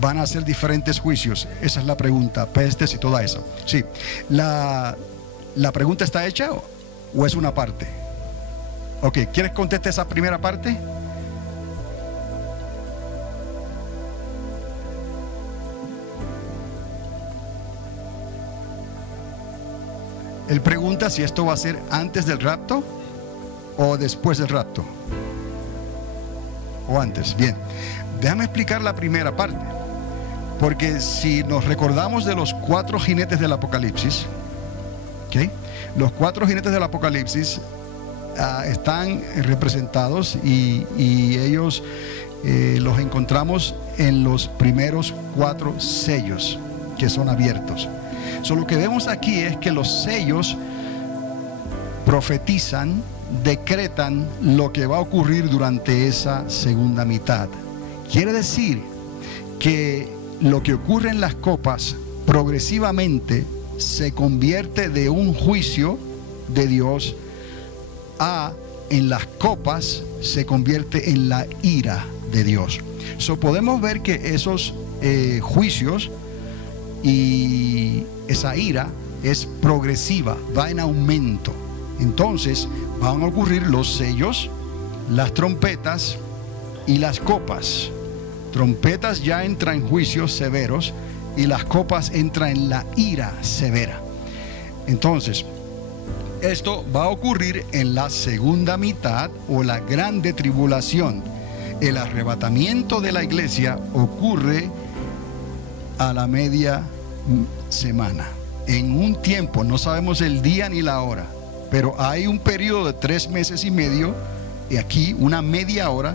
van a ser diferentes juicios. Esa es la pregunta, pestes y toda eso. Sí, la pregunta está hecha o es una parte. Ok, ¿quieres que conteste esa primera parte? Él pregunta si esto va a ser antes del rapto o después del rapto. O antes. Bien, déjame explicar la primera parte. Porque si nos recordamos de los 4 jinetes del Apocalipsis, ¿okay? Los 4 jinetes del Apocalipsis están representados y ellos los encontramos en los primeros 4 sellos que son abiertos. Lo que vemos aquí es que los sellos profetizan, decretan lo que va a ocurrir durante esa segunda mitad. Quiere decir que lo que ocurre en las copas progresivamente se convierte de un juicio de Dios en las copas se convierte en la ira de Dios. Podemos ver que esos juicios y esa ira es progresiva, va en aumento. Entonces van a ocurrir los sellos, las trompetas y las copas. Trompetas ya entran en juicios severos y las copas entran en la ira severa. Entonces, esto va a ocurrir en la segunda mitad o la grande tribulación. El arrebatamiento de la iglesia ocurre a la media semana. En un tiempo, no sabemos el día ni la hora, pero hay un periodo de 3 meses y medio, y aquí una media hora,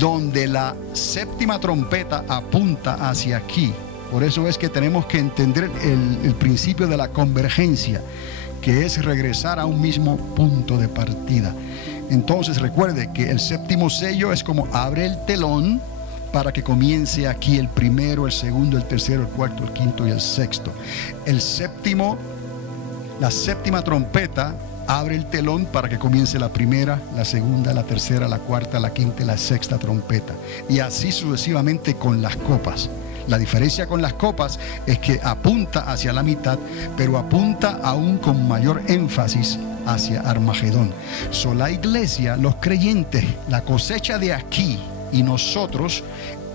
donde la séptima trompeta apunta hacia aquí. Por eso es que tenemos que entender el principio de la convergencia, que es regresar a un mismo punto de partida. Entonces recuerde que el séptimo sello es como abre el telón para que comience aquí el primero, el segundo, el tercero, el cuarto, el quinto y el sexto. La séptima trompeta abre el telón para que comience la primera, la segunda, la tercera, la cuarta, la quinta y la sexta trompeta. Y así sucesivamente con las copas. La diferencia con las copas es que apunta hacia la mitad, pero apunta aún con mayor énfasis hacia Armagedón. La iglesia, los creyentes, la cosecha de aquí y nosotros,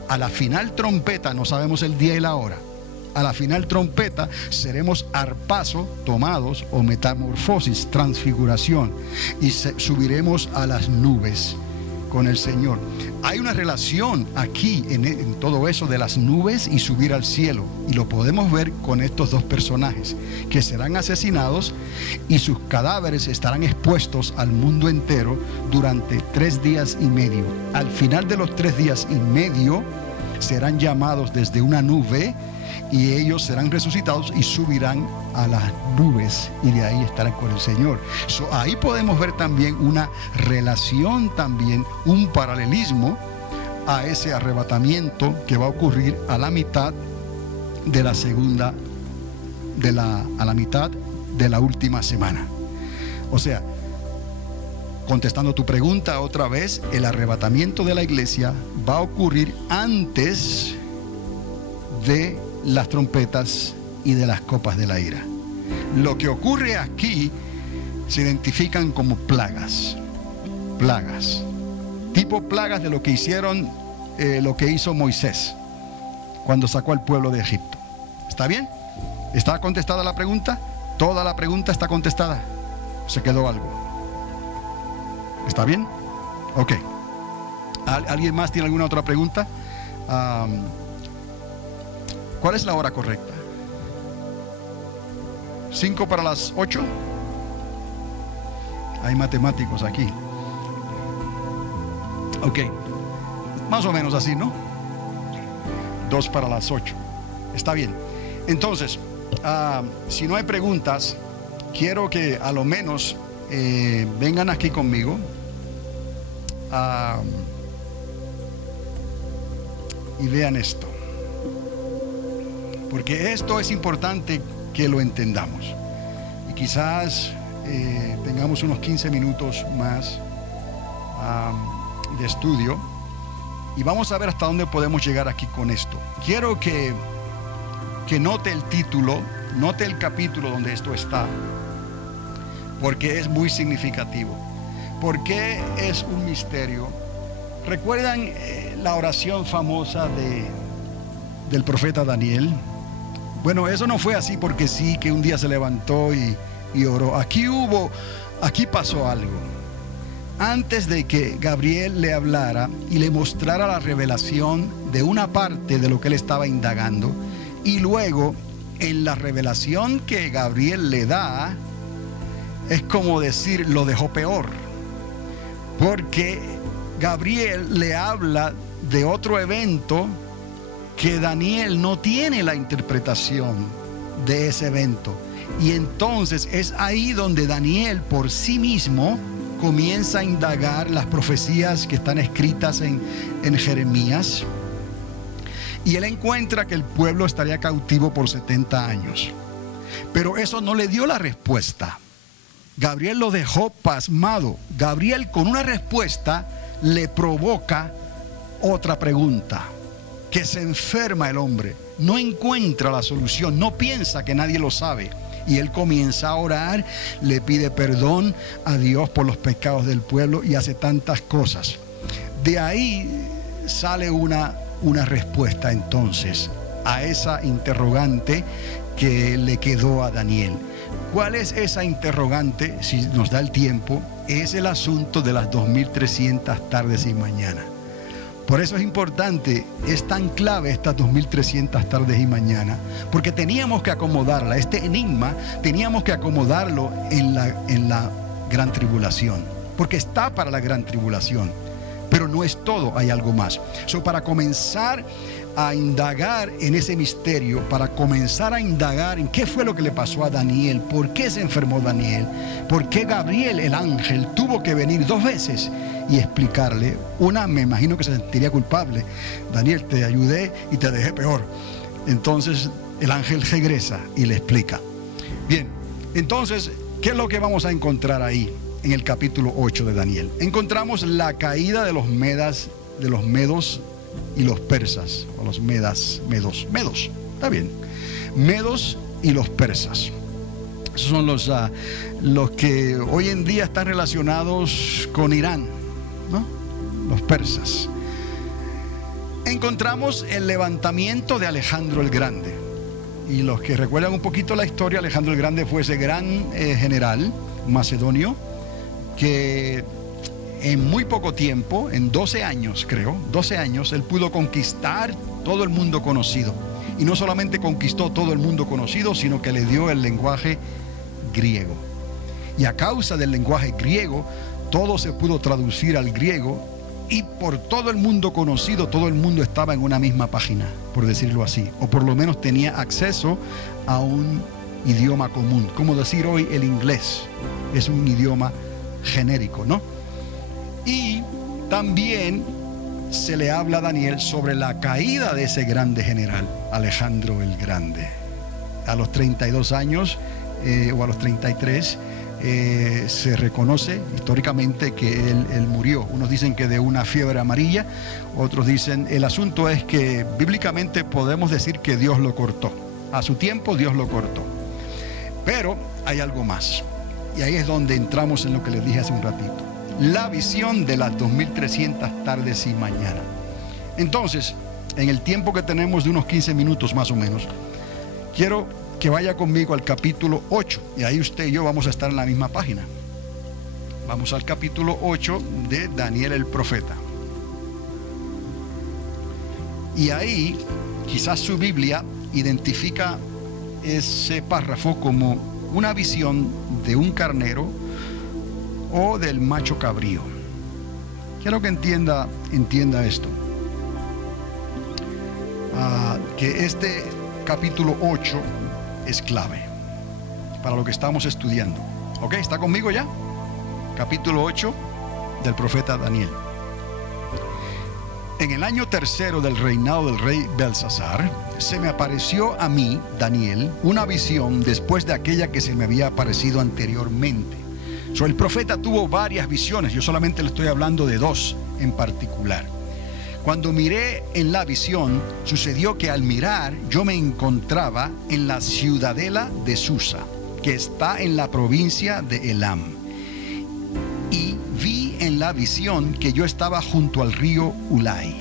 a la final trompeta, no sabemos el día y la hora, a la final trompeta seremos arpazo, tomados, o metamorfosis, transfiguración, y subiremos a las nubes con el Señor. Hay una relación aquí en todo eso de las nubes y subir al cielo, y lo podemos ver con estos 2 personajes que serán asesinados y sus cadáveres estarán expuestos al mundo entero durante 3 días y medio. Al final de los 3 días y medio serán llamados desde una nube y ellos serán resucitados y subirán a las nubes y de ahí estarán con el Señor. Ahí podemos ver también una relación, también un paralelismo a ese arrebatamiento que va a ocurrir a la mitad de la segunda, a la mitad de la última semana. O sea, contestando tu pregunta otra vez, el arrebatamiento de la iglesia va a ocurrir antes de las trompetas y de las copas de la ira. Lo que ocurre aquí se identifican como plagas, tipo plagas de lo que hicieron, lo que hizo Moisés cuando sacó al pueblo de Egipto. ¿Está bien? ¿Está contestada la pregunta? ¿Toda la pregunta está contestada? ¿Se quedó algo? ¿Está bien? Ok. ¿Alguien más tiene alguna otra pregunta? ¿Cuál es la hora correcta? 5 para las 8. Hay matemáticos aquí. Ok. Más o menos así, ¿no? 2 para las 8. Está bien. Entonces, si no hay preguntas, quiero que a lo menos vengan aquí conmigo. Y vean esto. Porque esto es importante que lo entendamos. Y quizás tengamos unos 15 minutos más de estudio y vamos a ver hasta dónde podemos llegar aquí con esto. Quiero que note el título, note el capítulo donde esto está, porque es muy significativo. ¿Por qué es un misterio? ¿Recuerdan la oración famosa del profeta Daniel? Bueno, eso no fue así porque sí, que un día se levantó y oró. Aquí pasó algo. Antes de que Gabriel le hablara y le mostrara la revelación de una parte de lo que él estaba indagando, y luego en la revelación que Gabriel le da, es como decir, lo dejó peor, porque Gabriel le habla de otro evento que Daniel no tiene la interpretación de ese evento. Y entonces es ahí donde Daniel por sí mismo comienza a indagar las profecías que están escritas en Jeremías. Y él encuentra que el pueblo estaría cautivo por 70 años. Pero eso no le dio la respuesta. Gabriel lo dejó pasmado. Gabriel con una respuesta le provoca otra pregunta. Que se enferma el hombre. No encuentra la solución. No piensa que nadie lo sabe. Y él comienza a orar. Le pide perdón a Dios por los pecados del pueblo. Y hace tantas cosas. De ahí sale una respuesta entonces a esa interrogante que le quedó a Daniel. ¿Cuál es esa interrogante? Si nos da el tiempo, es el asunto de las 2300 tardes y mañanas. Por eso es importante, es tan clave estas 2300 tardes y mañanas, porque teníamos que acomodarla, este enigma teníamos que acomodarlo en la gran tribulación, porque está para la gran tribulación. Pero no es todo, hay algo más. Para comenzar a indagar en ese misterio, para comenzar a indagar en qué fue lo que le pasó a Daniel, por qué se enfermó Daniel, por qué Gabriel, el ángel, tuvo que venir 2 veces y explicarle. Una, me imagino que se sentiría culpable. Daniel, te ayudé y te dejé peor. Entonces el ángel regresa y le explica. Bien, entonces, ¿qué es lo que vamos a encontrar ahí? En el capítulo 8 de Daniel encontramos la caída de los medos y los persas, o los medos, está bien, medos y los persas. Esos son los que hoy en día están relacionados con Irán, ¿no? Los persas. Encontramos el levantamiento de Alejandro el Grande. Y los que recuerdan un poquito la historia, Alejandro el Grande fue ese gran general macedonio que en muy poco tiempo, en 12 años creo, 12 años, él pudo conquistar todo el mundo conocido. Y no solamente conquistó todo el mundo conocido, sino que le dio el lenguaje griego. Y a causa del lenguaje griego, todo se pudo traducir al griego. Y por todo el mundo conocido, todo el mundo estaba en una misma página, por decirlo así. O por lo menos tenía acceso a un idioma común. Como decir hoy el inglés es un idioma genérico, ¿no? Y también se le habla a Daniel sobre la caída de ese grande general, Alejandro el Grande. A los 32 años o a los 33 se reconoce históricamente que él murió. Unos dicen que de una fiebre amarilla, otros dicen, el asunto es que bíblicamente podemos decir que Dios lo cortó. A su tiempo Dios lo cortó. Pero hay algo más. Y ahí es donde entramos en lo que les dije hace un ratito. La visión de las 2300 tardes y mañanas. Entonces, en el tiempo que tenemos de unos 15 minutos más o menos, quiero que vaya conmigo al capítulo 8. Y ahí usted y yo vamos a estar en la misma página. Vamos al capítulo 8 de Daniel el profeta. Y ahí, quizás su Biblia identifica ese párrafo como una visión de un carnero o del macho cabrío. Quiero que entienda esto. Que este capítulo 8 es clave para lo que estamos estudiando. ¿Ok? ¿Está conmigo ya? Capítulo 8 del profeta Daniel. En el año 3 del reinado del rey Belsasar, se me apareció a mí, Daniel, una visión después de aquella que se me había aparecido anteriormente. El profeta tuvo varias visiones, yo solamente le estoy hablando de 2 en particular. Cuando miré en la visión, sucedió que al mirar yo me encontraba en la ciudadela de Susa, que está en la provincia de Elam. Y vi en la visión que yo estaba junto al río Ulai.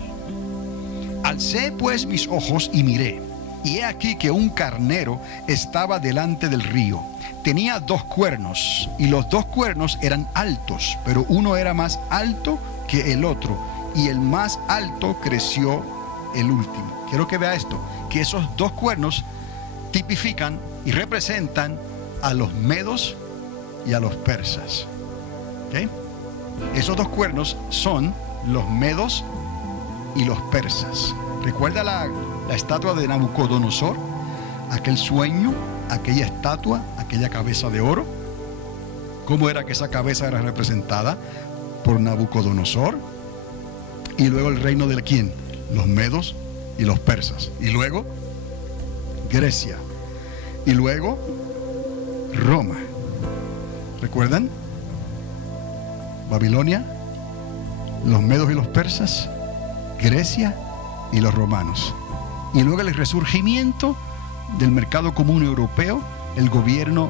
Alcé pues mis ojos y miré, y he aquí que un carnero estaba delante del río. Tenía 2 cuernos, y los 2 cuernos eran altos, pero uno era más alto que el otro, y el más alto creció el último. Quiero que vea esto, que esos 2 cuernos tipifican y representan a los medos y a los persas. ¿Okay? Esos 2 cuernos son los medos y los persas. ¿Recuerda la estatua de Nabucodonosor? Aquel sueño, aquella estatua, aquella cabeza de oro. ¿Cómo era que esa cabeza era representada? Por Nabucodonosor. Y luego el reino de ¿quién? Los medos y los persas. Y luego Grecia. Y luego Roma. ¿Recuerdan? Babilonia, los medos y los persas, Grecia y los romanos. Y luego el resurgimiento del mercado común europeo, el gobierno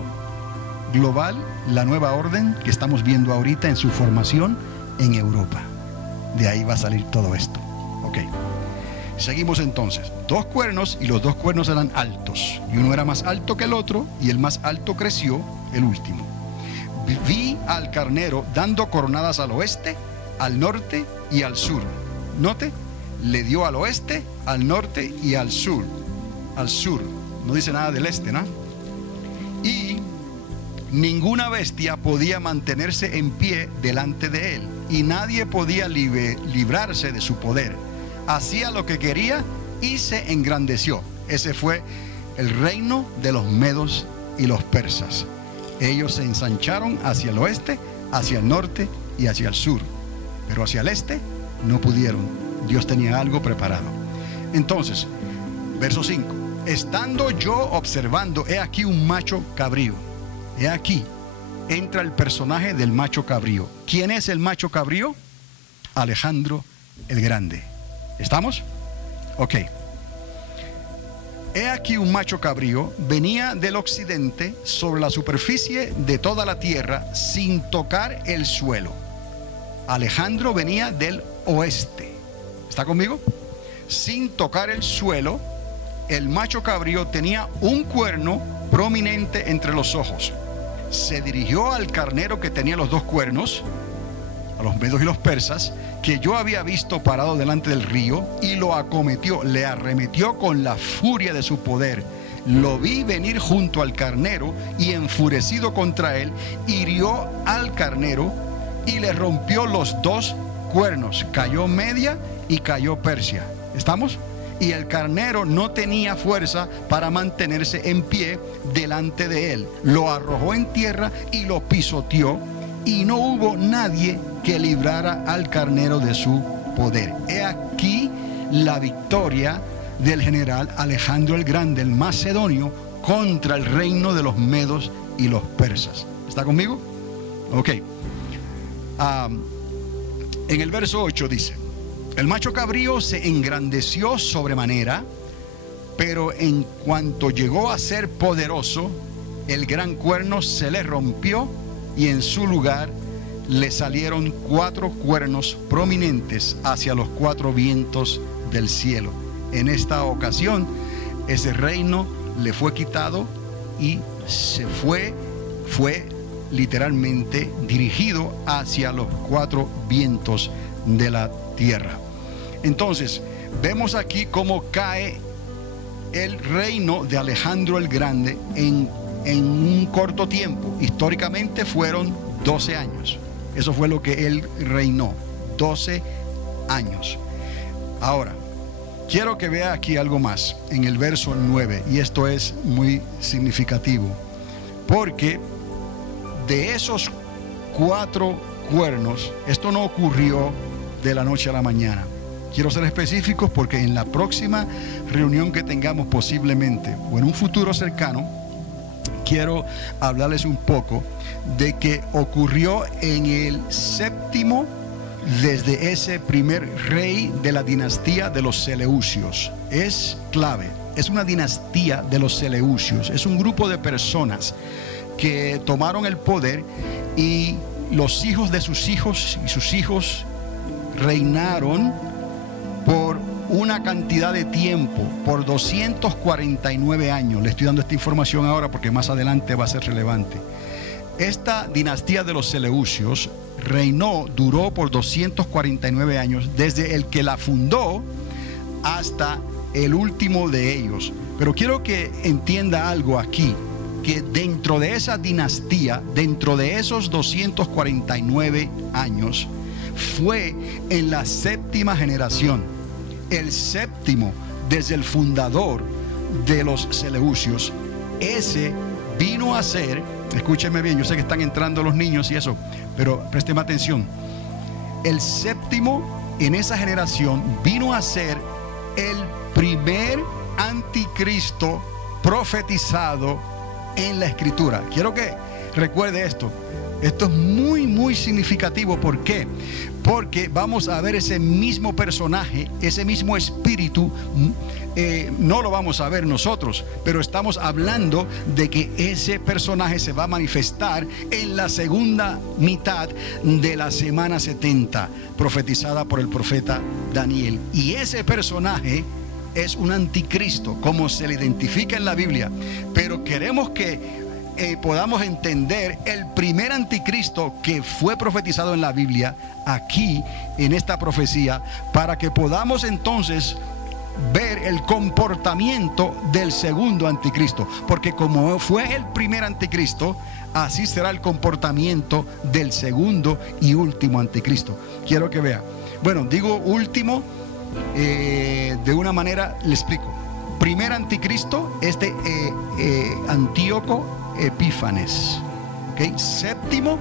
global, la nueva orden que estamos viendo ahorita en su formación en Europa. De ahí va a salir todo esto. Ok. Seguimos entonces. 2 cuernos, y los 2 cuernos eran altos. Y uno era más alto que el otro, y el más alto creció el último. Vi al carnero dando coronadas al oeste, al norte y al sur. Note, le dio al oeste, al norte y al sur. Al sur. No dice nada del este, ¿no? Y ninguna bestia podía mantenerse en pie delante de él, y nadie podía librarse de su poder. Hacía lo que quería y se engrandeció. Ese fue el reino de los medos y los persas. Ellos se ensancharon hacia el oeste, hacia el norte y hacia el sur, pero hacia el este no pudieron. Dios tenía algo preparado. Entonces, verso 5. Estando yo observando, he aquí un macho cabrío. He aquí, entra el personaje del macho cabrío. ¿Quién es el macho cabrío? Alejandro el Grande. ¿Estamos? Ok. He aquí un macho cabrío venía del occidente sobre la superficie de toda la tierra sin tocar el suelo. Alejandro venía del oeste. ¿Está conmigo? Sin tocar el suelo, el macho cabrío tenía un cuerno prominente entre los ojos. Se dirigió al carnero que tenía los 2 cuernos, a los medos y los persas, que yo había visto parado delante del río, y lo acometió, le arremetió con la furia de su poder. Lo vi venir junto al carnero, y enfurecido contra él, hirió al carnero y le rompió los 2 cuernos. Cayó Media y cayó Persia. ¿Estamos? Y el carnero no tenía fuerza para mantenerse en pie delante de él. Lo arrojó en tierra y lo pisoteó, y no hubo nadie que librara al carnero de su poder. He aquí la victoria del general Alejandro el Grande, el macedonio, contra el reino de los medos y los persas. ¿Está conmigo? Ok. En el verso 8 dice: el macho cabrío se engrandeció sobremanera, pero en cuanto llegó a ser poderoso, el gran cuerno se le rompió, y en su lugar le salieron 4 cuernos prominentes hacia los 4 vientos del cielo. En esta ocasión, ese reino le fue quitado y se fue literalmente dirigido hacia los 4 vientos de la tierra. Entonces, vemos aquí cómo cae el reino de Alejandro el Grande en un corto tiempo. Históricamente fueron 12 años. Eso fue lo que él reinó, 12 años. Ahora, quiero que vea aquí algo más en el verso 9, y esto es muy significativo, porque de esos 4 cuernos, esto no ocurrió de la noche a la mañana. Quiero ser específicos porque en la próxima reunión que tengamos posiblemente, o en un futuro cercano, quiero hablarles un poco de que ocurrió en el 7º desde ese primer rey de la dinastía de los Seleucios. Es clave, es una dinastía de los Seleucios, es un grupo de personas que tomaron el poder y los hijos de sus hijos y sus hijos reinaron por una cantidad de tiempo, por 249 años. Le estoy dando esta información ahora porque más adelante va a ser relevante. Esta dinastía de los Seleucios duró por 249 años, desde el que la fundó hasta el último de ellos. Pero quiero que entienda algo aquí, que dentro de esa dinastía, dentro de esos 249 años, fue en la séptima generación, el séptimo desde el fundador de los Seleucios. Ese vino a ser, escúchenme bien, yo sé que están entrando los niños y eso, pero présteme atención. El séptimo en esa generación vino a ser el primer anticristo profetizado en la escritura. Quiero que recuerde esto. Esto es muy, muy significativo. ¿Por qué? Porque vamos a ver ese mismo personaje, ese mismo espíritu. No lo vamos a ver nosotros, pero estamos hablando de que ese personaje se va a manifestar en la segunda mitad de la semana 70, profetizada por el profeta Daniel. Y ese personaje es un anticristo, como se le identifica en la Biblia. Pero queremos que podamos entender el primer anticristo que fue profetizado en la Biblia, aquí en esta profecía, para que podamos entonces ver el comportamiento del segundo anticristo, porque como fue el primer anticristo, así será el comportamiento del segundo y último anticristo. Quiero que vea. Bueno, digo último de una manera, le explico. Primer anticristo, Antíoco Epífanes, ¿okay? Séptimo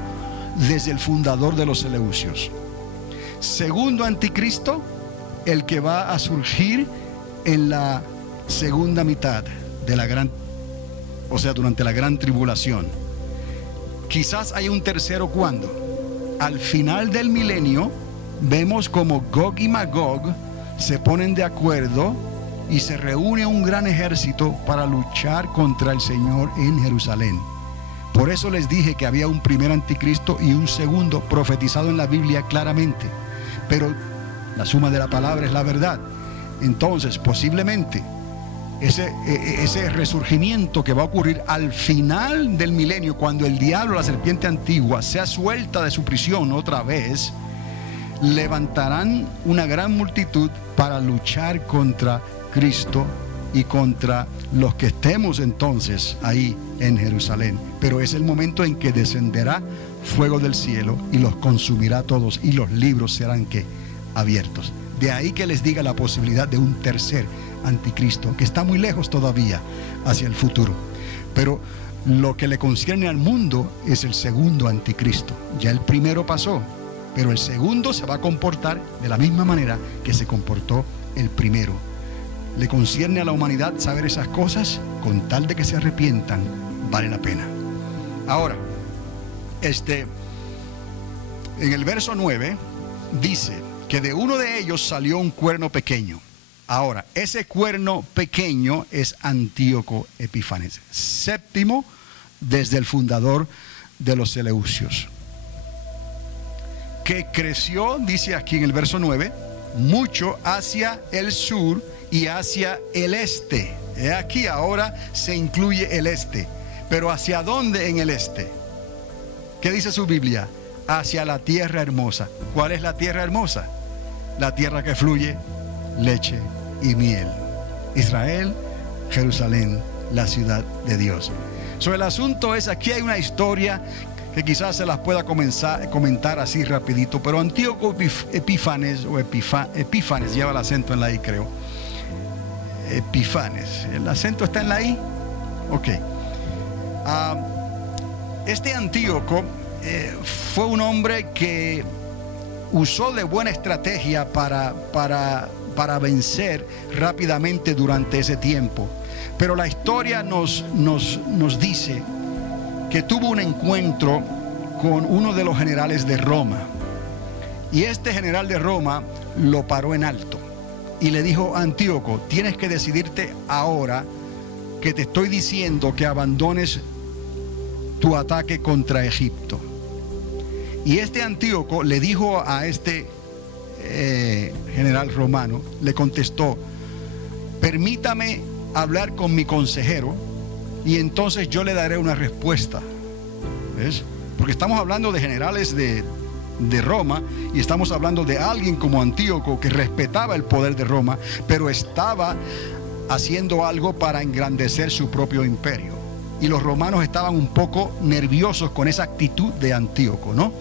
desde el fundador de los Seleucios. Segundo anticristo, el que va a surgir en la segunda mitad de la durante la gran tribulación. Quizás hay un tercero cuando al final del milenio vemos como Gog y Magog se ponen de acuerdo y se reúne un gran ejército para luchar contra el Señor en Jerusalén. Por eso les dije que había un primer anticristo y un segundo profetizado en la Biblia claramente. Pero la suma de la palabra es la verdad. Entonces, posiblemente, ese resurgimiento que va a ocurrir al final del milenio, cuando el diablo, la serpiente antigua, sea suelta de su prisión otra vez, levantarán una gran multitud para luchar contra Cristo y contra los que estemos entonces ahí en Jerusalén. Pero es el momento en que descenderá fuego del cielo y los consumirá todos, y los libros serán abiertos. De ahí que les diga la posibilidad de un tercer anticristo, que está muy lejos todavía hacia el futuro. Pero lo que le concierne al mundo es el segundo anticristo. Ya el primero pasó, pero el segundo se va a comportar de la misma manera que se comportó el primero. Le concierne a la humanidad saber esas cosas, con tal de que se arrepientan, vale la pena. Ahora, en el verso 9 dice que de uno de ellos salió un cuerno pequeño. Ahora, ese cuerno pequeño es Antíoco Epífanes, séptimo desde el fundador de los Seleucios, que creció, dice aquí en el verso 9, mucho hacia el sur y hacia el este. Aquí ahora se incluye el este. Pero ¿hacia dónde en el este? ¿Qué dice su Biblia? Hacia la tierra hermosa. ¿Cuál es la tierra hermosa? La tierra que fluye leche y miel. Israel, Jerusalén, la ciudad de Dios. El asunto es, aquí hay una historia que quizás se las pueda comentar así rapidito, pero Antíoco Epífanes, Epífanes lleva el acento en la I, creo. Epífanes, ¿el acento está en la I? Ok. Este Antíoco fue un hombre que usó de buena estrategia para vencer rápidamente durante ese tiempo. Pero la historia nos dice que tuvo un encuentro con uno de los generales de Roma. Y este general de Roma lo paró en alto y le dijo: Antíoco, tienes que decidirte ahora, que te estoy diciendo que abandones tu ataque contra Egipto. Y este Antíoco le dijo a este general romano, le contestó: permítame hablar con mi consejero y entonces yo le daré una respuesta. ¿Ves? Porque estamos hablando de generales de Roma, y estamos hablando de alguien como Antíoco, que respetaba el poder de Roma, pero estaba haciendo algo para engrandecer su propio imperio. Y los romanos estaban un poco nerviosos con esa actitud de Antíoco, ¿no?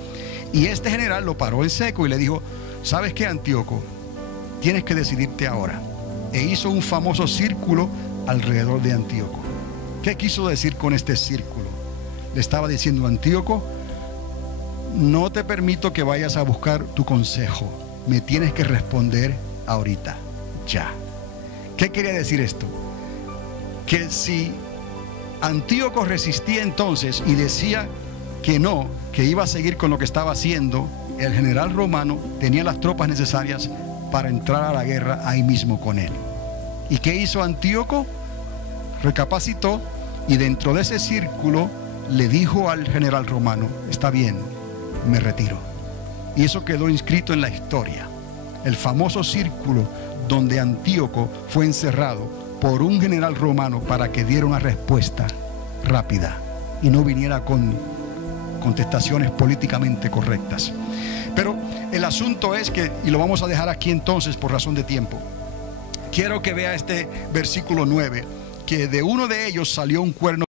Y este general lo paró en seco y le dijo: ¿sabes qué, Antíoco? Tienes que decidirte ahora. E hizo un famoso círculo alrededor de Antíoco. ¿Qué quiso decir con este círculo? Le estaba diciendo: Antíoco, no te permito que vayas a buscar tu consejo. Me tienes que responder ahorita, ya. ¿Qué quería decir esto? Que si Antíoco resistía entonces y decía que no, que iba a seguir con lo que estaba haciendo, el general romano tenía las tropas necesarias para entrar a la guerra ahí mismo con él. ¿Y qué hizo Antíoco? Recapacitó y dentro de ese círculo le dijo al general romano: está bien, me retiro. Y eso quedó inscrito en la historia, el famoso círculo donde Antíoco fue encerrado por un general romano para que diera una respuesta rápida y no viniera con contestaciones políticamente correctas. Pero el asunto es que, y lo vamos a dejar aquí entonces por razón de tiempo, quiero que vea este versículo 9, que de uno de ellos salió un cuerno